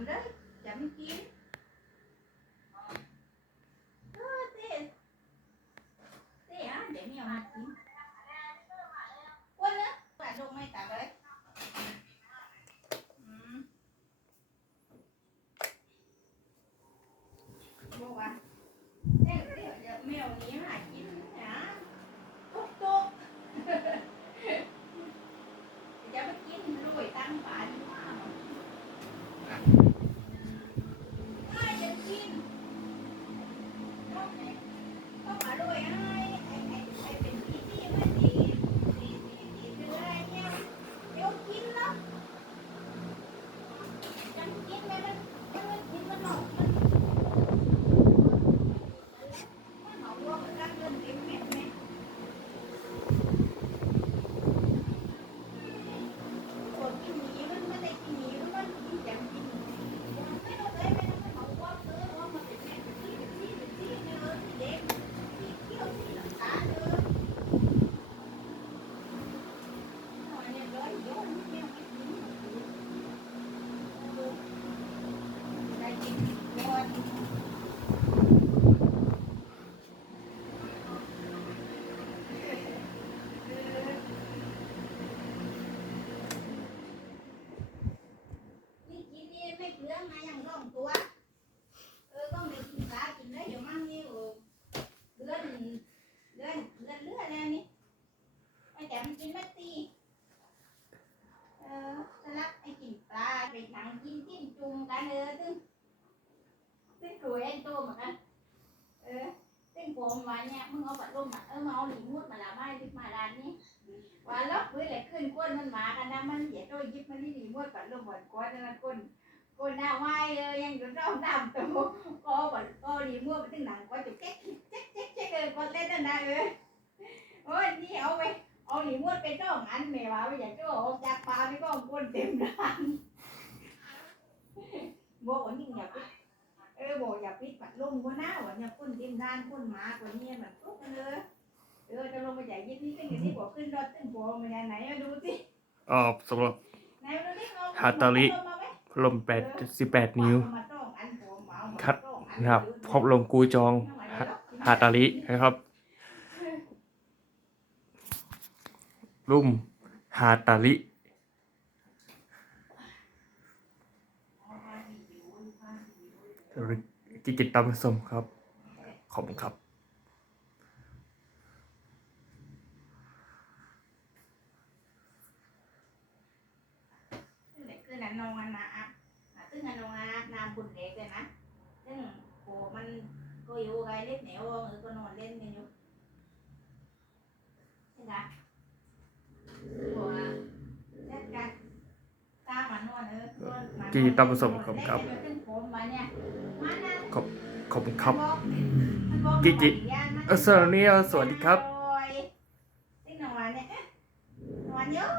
ำเลยจะไม่กินเออเต้เต้อะเดี๋ยวนี้เอามากินวันนะปลาดงไม่ตักเลยอืมบอกว่าเต้เต้เดี๋ยวแมวนี้มากินนะตุ๊กตุ๊ก จะไปกินรวยตั้งบ้านว่าไม่จะกินต้องต้องอร่อยให้ไอ้ไอ้ไอ้เป็นที่ที่ไม่ดีดีดีดีคืออะไรเนี่ยเดี๋ยวกินแล้วจังกินไหมมันมันมันกินมันหนอกมันมันหนอกว่ามันรักเงินเต็มเม็ดไหม คนกินหมีมันไม่ได้กินหมีมันกินจังกินไม่รู้เลยไม่รู้มันบอกว่าเออว่ามันเป็นแม่เป็นที่เป็นที่เป็นที่เนื้อที่เด็กที่เที่ยวที่หลังคาเนื้อหน่อยเนี่ยร้อยโยนแม่ไม่กินได้กินก่อนนี่กินนี่ไม่เปลืองนะยังร้องตัว เออก็ไม่กินปลากินได้อยู่มั่งนี่โอ้เลื่อนเลื่อนเลื่อนเลื่อ นแล้วนี่ไอ้แต่มันกินไม่ตีเออสลักไอ้กินปลาไปหนังกินจิ้มจุ่มกันเออตึ้งตึ้งรวยไอ้โตเหมือนกันเออตึ้งผมมาเนี่ยมึงเอาปัดลมมาเออมาเอาหลีมุดมาละไม้ที่มาร้านนี้ว่าล็อกไว้เลยขึ้นก้นมันมากันนะมันเสียโตยิบมันนี่หลีมุดปัดลมบนก้นนั่นก้นก้นหน้าไหวเลยยังอยู่รอบดำตัวก็บก็ดีมั่วไปถึงหนังก็จุกแก๊กแจ๊กแจ๊กแจ๊กเลยก็เล่นนั่นได้เลยโอ้ยนี่ เอาไปเอาหนีมั่วไปจ้องอันแม่ว่าไปอยากจ้องออกจากปลาไม่ก็ก้นเต็มร้านบอกว่านี่อย่าปิดเออบอกอย่าปิดปัดลมก็น่าว่าเนี่ยก้นเต็มร้านก้นหมากว่านี้มันทุกกันเลยเออจะลงไปใหญ่ยิบนี่ขึ้นอย่างนี้บอกขึ้นรถขึ้นโบมันไหนมาดูสิอ๋อสำหรับไหนมาดูสิเอฮาตาลิเอมาไหม พัดลมแปดสิบแปดนิ้วเอามาจ้องอันโบมาเอามาครับนะครับพัดลมกูจองฮาตาลินะครับ รุ่มฮาตาลิกิจกรรมสมครับ ขอบคุณครับเด็กคือนันนองอันนะ ซึ่งอันนองอันนะนามบุญเด็กเลยนะซึ่งโหมันก็อยู่ไกลเล่นแนวเออก็นอนเล่นกันอยู่ใช่ไหมโหอะเล่นกันตามมันนอนเออกี่ตามผสมครับครับซึ่งผมมาเนี่ยมานะขอบขอบคุณครับมันบอกกิกิมันบอกเออสวัสดีครับสวัสดีครับซึ่งนอนเนี่ยเอ๊ะนอนเยอะ